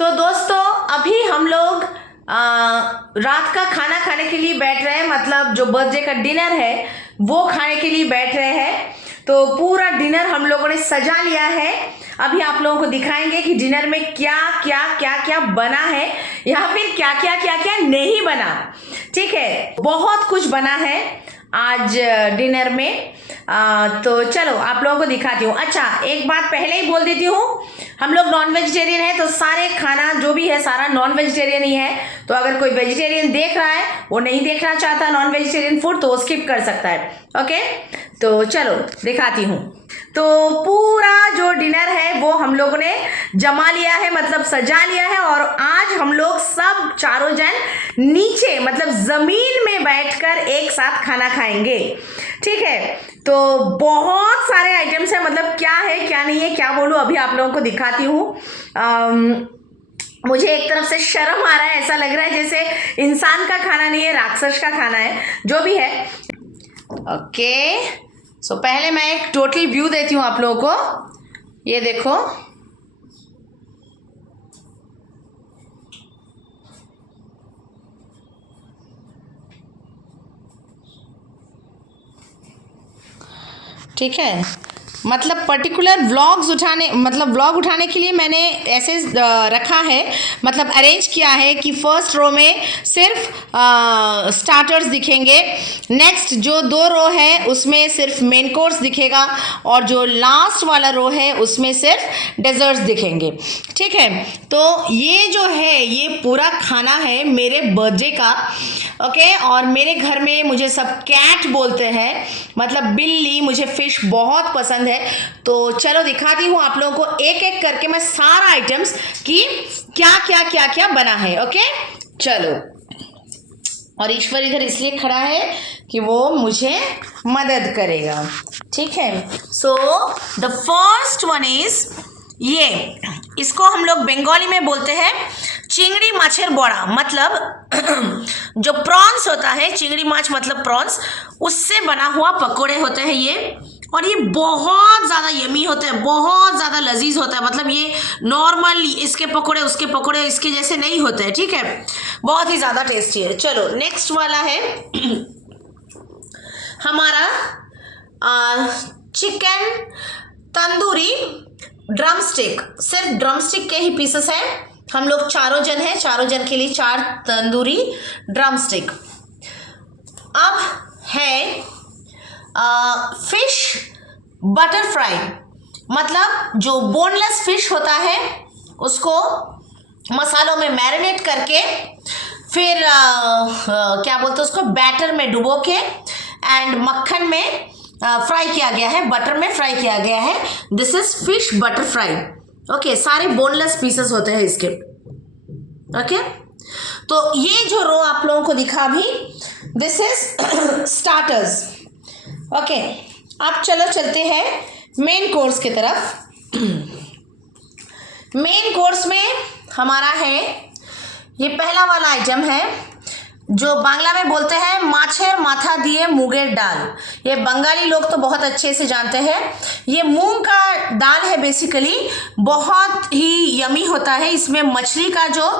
तो दोस्तों अभी हम लोग रात का खाना खाने के लिए बैठ रहे हैं, मतलब जो बर्थडे का डिनर है वो खाने के लिए बैठ रहे हैं। तो पूरा डिनर हम लोगों ने सजा लिया है। अभी आप लोगों को दिखाएंगे कि डिनर में क्या क्या क्या क्या बना है या फिर क्या क्या क्या क्या नहीं बना। ठीक है, बहुत कुछ बना है आज डिनर में। तो चलो आप लोगों को दिखाती हूँ। अच्छा, एक बात पहले ही बोल देती हूँ, हम लोग नॉन वेजिटेरियन है तो सारे खाना जो भी है सारा नॉन वेजिटेरियन ही है। तो अगर कोई वेजिटेरियन देख रहा है, वो नहीं देखना चाहता नॉन वेजिटेरियन फूड, तो वो स्किप कर सकता है। ओके, तो चलो दिखाती हूँ। तो पूरा जो डिनर है वो हम लोगों ने जमा लिया है, मतलब सजा लिया है। और आज हम लोग सब चारों जन नीचे मतलब जमीन में बैठकर एक साथ खाना खाएंगे। ठीक है, तो बहुत सारे आइटम्स है, मतलब क्या है क्या नहीं है क्या बोलूं, अभी आप लोगों को दिखाती हूँ। मुझे एक तरफ से शर्म आ रहा है, ऐसा लग रहा है जैसे इंसान का खाना नहीं है, राक्षस का खाना है, जो भी है। ओके, सो पहले मैं एक टोटल व्यू देती हूँ आप लोगों को। ये देखो, ठीक है, मतलब पर्टिकुलर व्लॉग उठाने के लिए मैंने ऐसे रखा है, मतलब अरेंज किया है कि फर्स्ट रो में सिर्फ स्टार्टर्स दिखेंगे, नेक्स्ट जो 2 रो है उसमें सिर्फ मेन कोर्स दिखेगा, और जो लास्ट वाला रो है उसमें सिर्फ डेजर्ट्स दिखेंगे। ठीक है, तो ये जो है ये पूरा खाना है मेरे बर्थडे का। ओके, और मेरे घर में मुझे सब कैट बोलते हैं, मतलब बिल्ली। मुझे फिश बहुत पसंद है। तो चलो दिखाती हूँ आप लोगों को एक एक करके मैं सारा आइटम्स कि क्या क्या क्या क्या बना है। ओके, चलो। और ईश्वर इधर इसलिए खड़ा है कि वो मुझे मदद करेगा। ठीक है, so the first one is ये, इसको हम लोग बंगाली में बोलते हैं चिंगड़ी माछेर बड़ा, मतलब जो प्रॉन्स होता है, चिंगड़ी माछ मतलब प्रॉन्स, उससे बना हुआ पकोड़े होते हैं ये। और ये बहुत ज़्यादा यमी होते हैं, बहुत ज़्यादा लजीज होता है, मतलब ये नॉर्मल इसके पकोड़े उसके पकोड़े इसके जैसे नहीं होते हैं। ठीक है, बहुत ही ज़्यादा टेस्टी है। चलो नेक्स्ट वाला है हमारा चिकन तंदूरी ड्रमस्टिक। सिर्फ ड्रमस्टिक के ही पीसेस हैं, हम लोग चारों जन हैं, चारों जन के लिए 4 तंदूरी ड्रमस्टिक। अब है फिश बटर फ्राई, मतलब जो बोनलेस फिश होता है उसको मसालों में मैरिनेट करके फिर क्या बोलते हैं उसको, बैटर में डुबो के एंड मक्खन में फ्राई किया गया है, बटर में फ्राई किया गया है। This is fish butter fry. Okay, सारे बोनलेस पीसेस होते हैं इसके। ओके, तो ये जो रो आप लोगों को दिखा भी, दिस इज स्टार्टर्स। ओके, अब चलो चलते हैं मेन कोर्स की तरफ। मेन कोर्स में हमारा है ये पहला वाला आइटम है जो बांग्ला में बोलते हैं माछेर माथा दिए मुगेर दाल। ये बंगाली लोग तो बहुत अच्छे से जानते हैं। ये मूंग का दाल है बेसिकली, बहुत ही यमी होता है। इसमें मछली का जो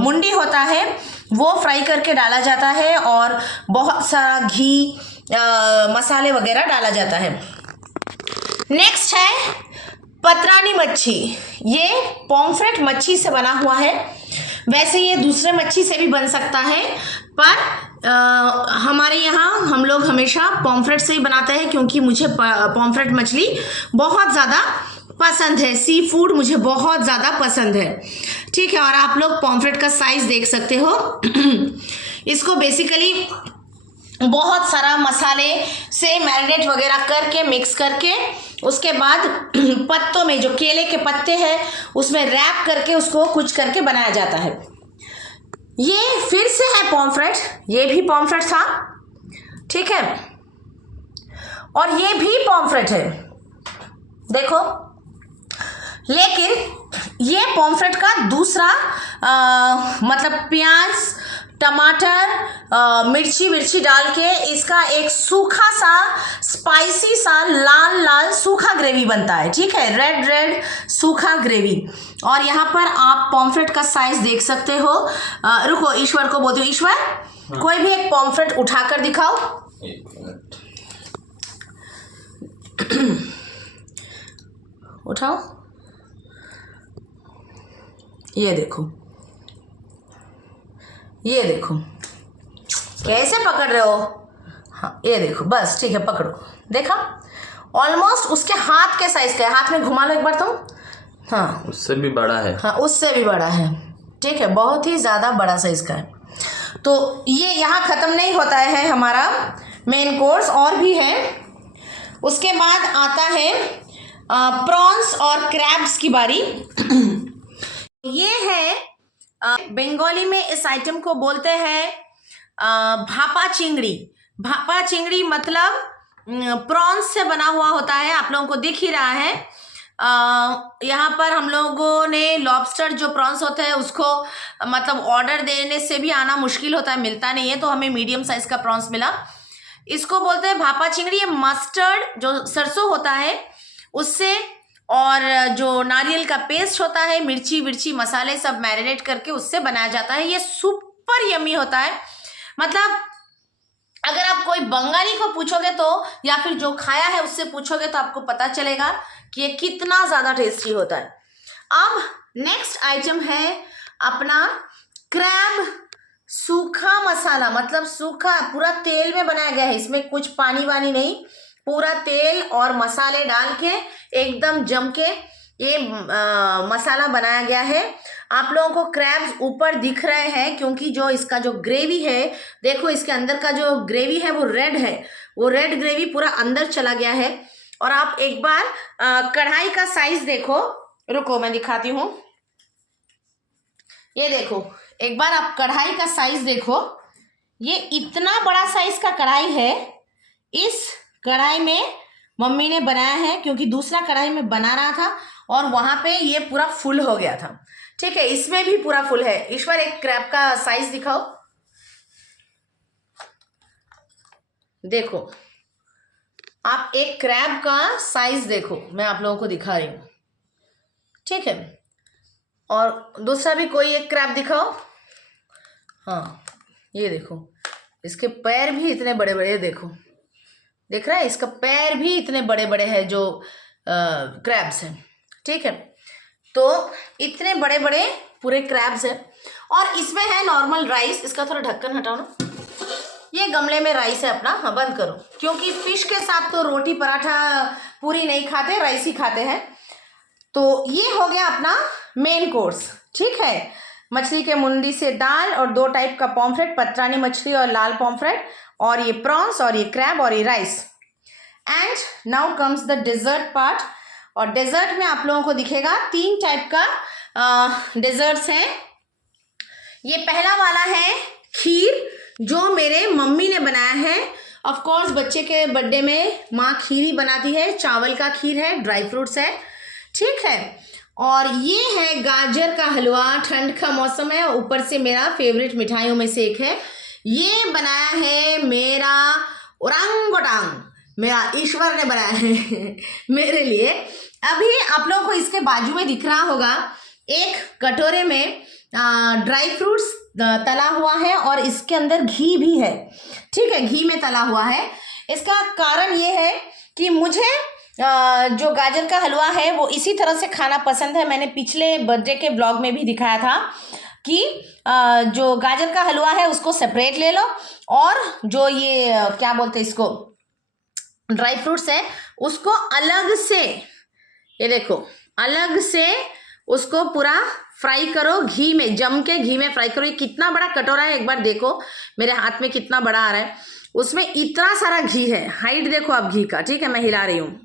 मुंडी होता है वो फ्राई करके डाला जाता है और बहुत सारा घी मसाले वगैरह डाला जाता है। नेक्स्ट है पतरानी मच्छी। ये पॉम्फ्रेट मच्छी से बना हुआ है। वैसे ये दूसरे मच्छी से भी बन सकता है, पर हमारे यहाँ हम लोग हमेशा पॉम्फ्रेट से ही बनाते हैं, क्योंकि मुझे पॉम्फ्रेट मछली बहुत ज़्यादा पसंद है। सी फूड मुझे बहुत ज़्यादा पसंद है। ठीक है, और आप लोग पॉम्फ्रेट का साइज़ देख सकते हो। इसको बेसिकली बहुत सारा मसाले से मैरिनेट वगैरह करके मिक्स करके उसके बाद पत्तों में जो केले के पत्ते हैं उसमें रैप करके उसको कुछ करके बनाया जाता है। ये फिर से है पॉम्फ्रेट, ये भी पॉम्फ्रेट था। ठीक है, और ये भी पॉम्फ्रेट है, देखो। लेकिन ये पॉम्फ्रेट का दूसरा मतलब प्याज टमाटर मिर्ची विर्ची डाल के इसका एक सूखा सा स्पाइसी सा लाल लाल सूखा ग्रेवी बनता है, ठीक है, रेड रेड सूखा ग्रेवी। और यहाँ पर आप पॉम्फ्रेट का साइज देख सकते हो। रुको, ईश्वर को बोलती हूँ, ईश्वर कोई भी एक पॉम्फ्रेट उठाकर दिखाओ। उठाओ, ये देखो, ये देखो कैसे पकड़ रहे हो। हाँ ये देखो, बस ठीक है, पकड़ो, देखा, ऑलमोस्ट उसके हाथ के साइज का है। हाथ में घुमा लो एक बार तुम। हाँ उससे भी बड़ा है। हाँ उससे भी बड़ा है, ठीक है, बहुत ही ज़्यादा बड़ा साइज का है। तो ये यहाँ ख़त्म नहीं होता है हमारा मेन कोर्स, और भी है। उसके बाद आता है प्रॉन्स और क्रैब्स की बारी। ये है बंगाली में इस आइटम को बोलते हैं भापा चिंगड़ी। भापा चिंगड़ी मतलब प्रॉन्स से बना हुआ होता है, आप लोगों को दिख ही रहा है। यहाँ पर हम लोगों ने लॉबस्टर जो प्रॉन्स होते हैं उसको मतलब ऑर्डर देने से भी आना मुश्किल होता है, मिलता नहीं है, तो हमें मीडियम साइज का प्रॉन्स मिला। इसको बोलते हैं भापा चिंगड़ी। ये मस्टर्ड जो सरसों होता है उससे, और जो नारियल का पेस्ट होता है, मिर्ची विर्ची मसाले सब मैरिनेट करके उससे बनाया जाता है। ये सुपर यमी होता है। मतलब अगर आप कोई बंगाली को पूछोगे तो, या फिर जो खाया है उससे पूछोगे तो आपको पता चलेगा कि ये कितना ज़्यादा टेस्टी होता है। अब नेक्स्ट आइटम है अपना क्रैब सूखा मसाला। मतलब सूखा पूरा तेल में बनाया गया है, इसमें कुछ पानी वानी नहीं, पूरा तेल और मसाले डाल के एकदम जम के ये मसाला बनाया गया है। आप लोगों को क्रैब्स ऊपर दिख रहे हैं क्योंकि जो इसका जो ग्रेवी है, देखो इसके अंदर का जो ग्रेवी है वो रेड है, वो रेड ग्रेवी पूरा अंदर चला गया है। और आप एक बार कढ़ाई का साइज देखो, रुको मैं दिखाती हूँ। ये देखो, एक बार आप कढ़ाई का साइज देखो, ये इतना बड़ा साइज का कढ़ाई है। इस कढ़ाई में मम्मी ने बनाया है क्योंकि दूसरा कढ़ाई में बना रहा था और वहां पे ये पूरा फुल हो गया था, ठीक है, इसमें भी पूरा फुल है। ईश्वर एक क्रैब का साइज दिखाओ, देखो आप एक क्रैब का साइज देखो, मैं आप लोगों को दिखा रही हूँ, ठीक है। और दूसरा भी कोई एक क्रैब दिखाओ। हाँ ये देखो, इसके पैर भी इतने बड़े बड़े, देखो देख रहा है, इसका पैर भी इतने बड़े बड़े हैं जो क्रैब्स हैं, ठीक है। तो इतने बड़े बड़े पूरे क्रैब्स हैं। और इसमें है नॉर्मल राइस। इसका थोड़ा ढक्कन हटाओ ना, ये गमले में राइस है अपना। हाँ बंद करो, क्योंकि फिश के साथ तो रोटी पराठा पूरी नहीं खाते, राइस ही खाते हैं। तो ये हो गया अपना मेन कोर्स, ठीक है। मछली के मुंडी से दाल और 2 टाइप का पॉम्फ्रेट, पतरानी मछली और लाल पॉम्फ्रेट, और ये प्रॉन्स और ये क्रैब और ये rice. And now comes the dessert part. और डेजर्ट में आप लोगों को दिखेगा 3 टाइप का डेजर्ट्स हैं। ये पहला वाला है खीर, जो मेरे मम्मी ने बनाया है। ऑफ कोर्स बच्चे के बर्थडे में माँ खीर ही बनाती है, चावल का खीर है, ड्राई फ्रूट्स है, ठीक है। और ये है गाजर का हलवा, ठंड का मौसम है, ऊपर से मेरा फेवरेट मिठाइयों में से एक है। ये बनाया है मेरा ओरांगोटांग, मेरा ईश्वर ने बनाया है मेरे लिए। अभी आप लोगों को इसके बाजू में दिख रहा होगा, एक कटोरे में ड्राई फ्रूट्स तला हुआ है और इसके अंदर घी भी है, ठीक है, घी में तला हुआ है। इसका कारण ये है कि मुझे जो गाजर का हलवा है वो इसी तरह से खाना पसंद है। मैंने पिछले बर्थडे के ब्लॉग में भी दिखाया था कि जो गाजर का हलवा है उसको सेपरेट ले लो, और जो ये क्या बोलते हैं इसको, ड्राई फ्रूट्स है, उसको अलग से, ये देखो अलग से उसको पूरा फ्राई करो घी में, जम के घी में फ्राई करो। ये कितना बड़ा कटोरा है, एक बार देखो मेरे हाथ में कितना बड़ा आ रहा है, उसमें इतना सारा घी है। हाइट देखो आप घी का, ठीक है, मैं हिला रही हूँ।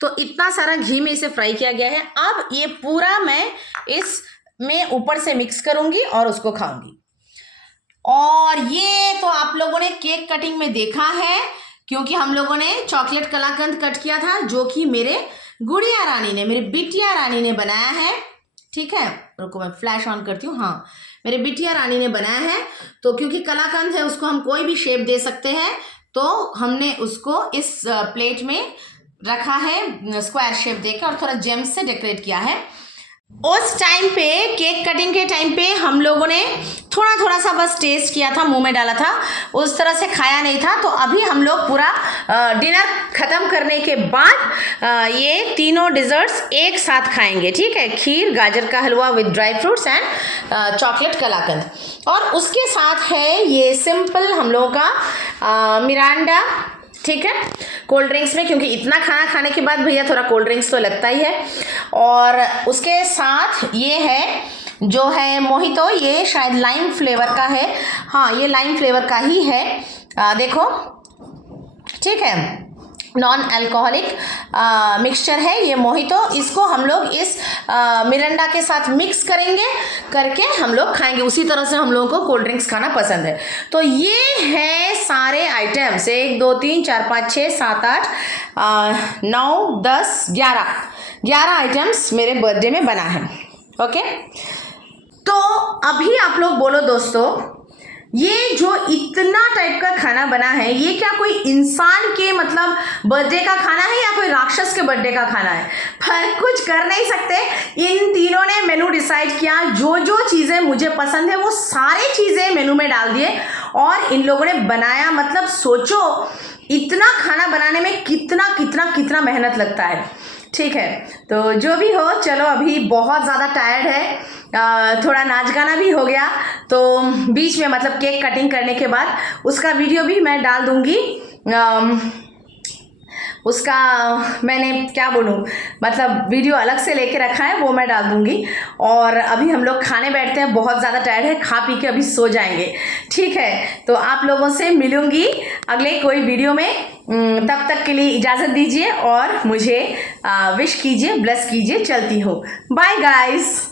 तो इतना सारा घी में इसे फ्राई किया गया है। अब ये पूरा मैं इसमें ऊपर से मिक्स करूँगी और उसको खाऊंगी। और ये तो आप लोगों ने केक कटिंग में देखा है, क्योंकि हम लोगों ने चॉकलेट कलाकंद कट किया था, जो कि मेरे गुड़िया रानी ने, मेरी बिटिया रानी ने बनाया है। ठीक है, रुको मैं फ्लैश ऑन करती हूँ। हाँ, मेरे बिटिया रानी ने बनाया है। तो क्योंकि कलाकंद है उसको हम कोई भी शेप दे सकते हैं, तो हमने उसको इस प्लेट में रखा है स्क्वायर शेप देकर और थोड़ा जेम्स से डेकोरेट किया है। उस टाइम पे केक कटिंग के टाइम पे हम लोगों ने थोड़ा थोड़ा सा बस टेस्ट किया था, मुंह में डाला था, उस तरह से खाया नहीं था। तो अभी हम लोग पूरा डिनर ख़त्म करने के बाद ये तीनों डिज़र्ट्स एक साथ खाएंगे, ठीक है। खीर, गाजर का हलवा with dry fruits and chocolate कलाकंद। और उसके साथ है ये सिंपल हम लोगों का मिरांडा, ठीक है, कोल्ड ड्रिंक्स में, क्योंकि इतना खाना खाने के बाद भैया थोड़ा कोल्ड ड्रिंक्स तो लगता ही है। और उसके साथ ये है जो है मोहितो, ये शायद लाइम फ्लेवर का है। हाँ, ये लाइम फ्लेवर का ही है, देखो, ठीक है, नॉन अल्कोहलिक मिक्सचर है ये मोहितो। इसको हम लोग इस मिरिंडा के साथ मिक्स करेंगे, करके हम लोग खाएंगे। उसी तरह से हम लोगों को कोल्ड ड्रिंक्स खाना पसंद है। तो ये है सारे आइटम्स, 1 2 3 4 5 6 7 8 9 10 11 आइटम्स मेरे बर्थडे में बना है। ओके, तो अभी आप लोग बोलो दोस्तों, ये जो इतना टाइप का खाना बना है, ये क्या कोई इंसान के मतलब बर्थडे का खाना है या कोई राक्षस के बर्थडे का खाना है? पर कुछ कर नहीं सकते। इन तीनों ने मेनू डिसाइड किया, जो जो चीज़ें मुझे पसंद है वो सारी चीज़ें मेनू में डाल दिए और इन लोगों ने बनाया। मतलब सोचो, इतना खाना बनाने में कितना कितना कितना मेहनत लगता है, ठीक है। तो जो भी हो, चलो अभी बहुत ज़्यादा टायर्ड है, थोड़ा नाच गाना भी हो गया, तो बीच में मतलब केक कटिंग करने के बाद उसका वीडियो भी मैं डाल दूँगी। उसका मैंने क्या बोलूँ, मतलब वीडियो अलग से लेके रखा है, वो मैं डाल दूँगी। और अभी हम लोग खाने बैठते हैं, बहुत ज़्यादा टायर्ड है, खा पी के अभी सो जाएंगे, ठीक है। तो आप लोगों से मिलूँगी अगले कोई वीडियो में। तब तक के लिए इजाज़त दीजिए और मुझे विश कीजिए, ब्लेस कीजिए। चलती हो, बाय गाइस।